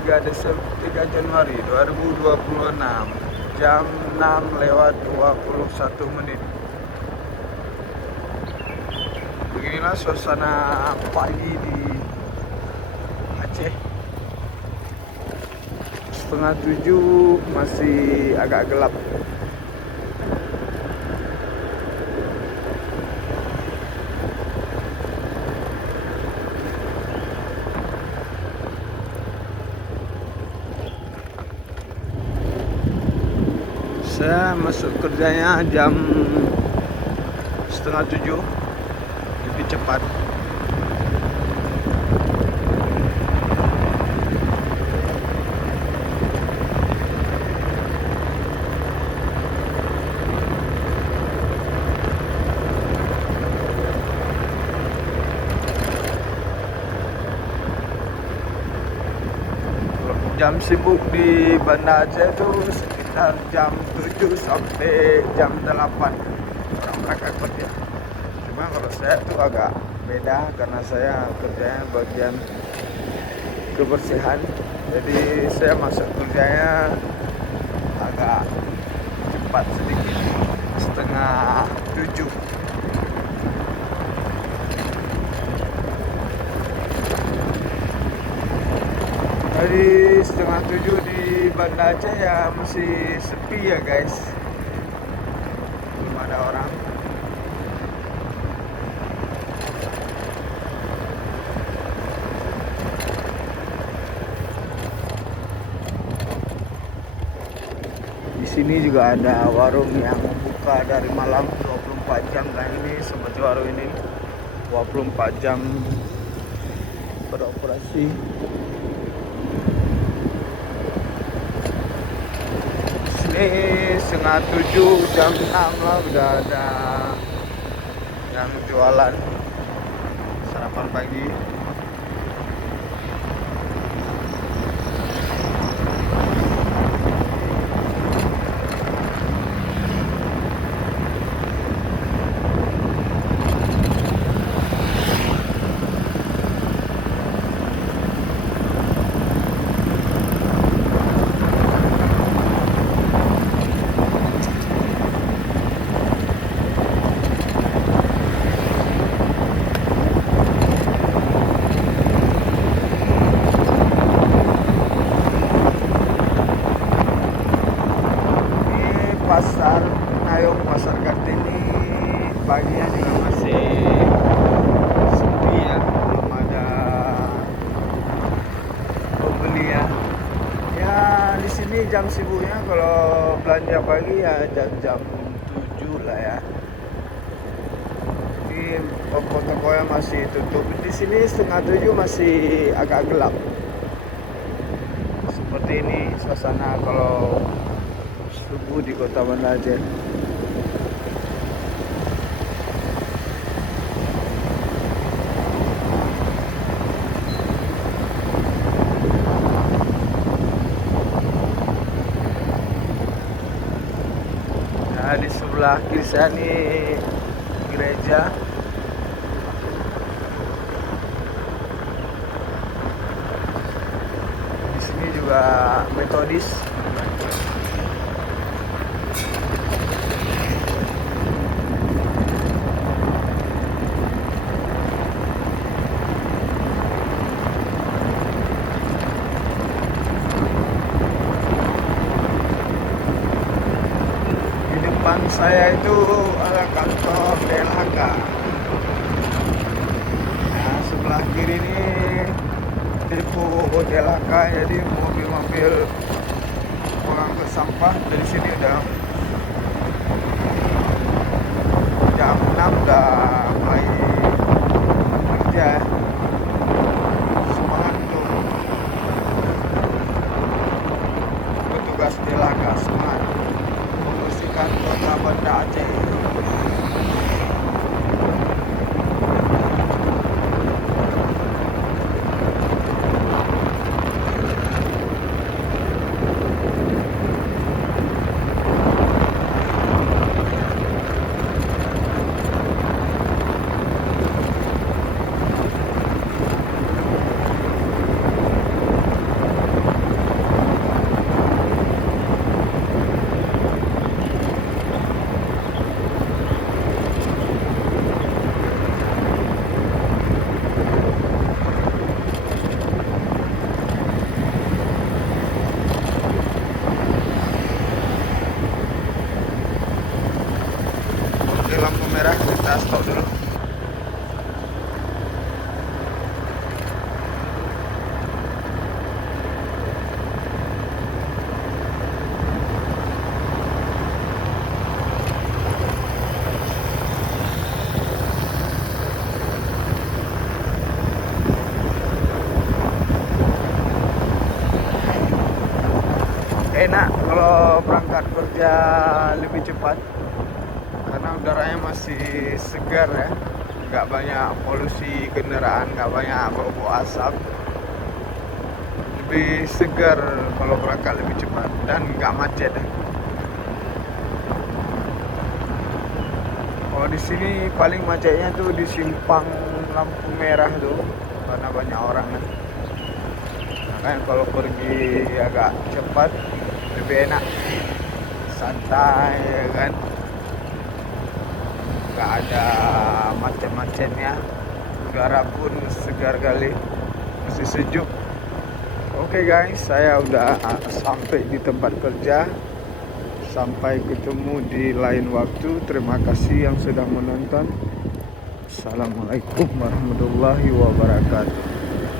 3 Januari 2026 jam 6:21. Beginilah suasana pagi di Aceh. 6:30 masih agak gelap. Saya masuk kerjanya jam 6:30, lebih cepat. Jam sibuk di Banda Aceh itu sekitar jam 7 sampai jam 8 orang mereka kerja. Cuma kalau saya itu agak beda karena saya kerjanya bagian kebersihan. Jadi saya masuk kerjanya agak cepat sedikit, 6:30. Dari 6:30 di Banda Aceh ya masih sepi ya guys, belum ada orang. Di sini juga ada warung yang buka dari malam 24 jam. Nah ini seperti warung ini 24 jam beroperasi. Ini 6:30 jam 6 lah udah ada yang jualan sarapan pagi. Pasar Nayok, Pasar Kartini paginya juga masih sepi ya, belum ada pembeli ya. Ya di sini jam sibuknya kalau belanja pagi ya jam-jam 7 lah ya. Jadi toko-tokonya masih tutup. Di sini 6:30 masih agak gelap. Seperti ini suasana kalau subuh di Kota Banda Aceh. Nah, di sebelah kiri saya nih gereja. Di sini juga Metodis. Depan saya itu ada kantor DLHK. Nah, sebelah kiri ini depo DLHK, jadi mobil-mobil pengangkut sampah dari sini udah jam 6 udah mulai kerja. Semangat tuh petugas DLHK, semangat membersihkan Kota Banda Aceh. enak kalau berangkat kerja lebih cepat karena udaranya masih segar ya, nggak banyak polusi kendaraan, nggak banyak bau-bau asap, lebih segar kalau berangkat lebih cepat dan nggak macet. Kalau di sini paling macetnya tuh di simpang lampu merah tuh karena banyak orang kan. Makanya kalau pergi agak cepat lebih enak, santai ya kan, nggak ada macet-macetnya, udara pun segar kali, masih sejuk. Oke guys, saya udah sampai di tempat kerja. Sampai ketemu di lain waktu. Terima kasih yang sudah menonton. Assalamualaikum warahmatullahi wabarakatuh.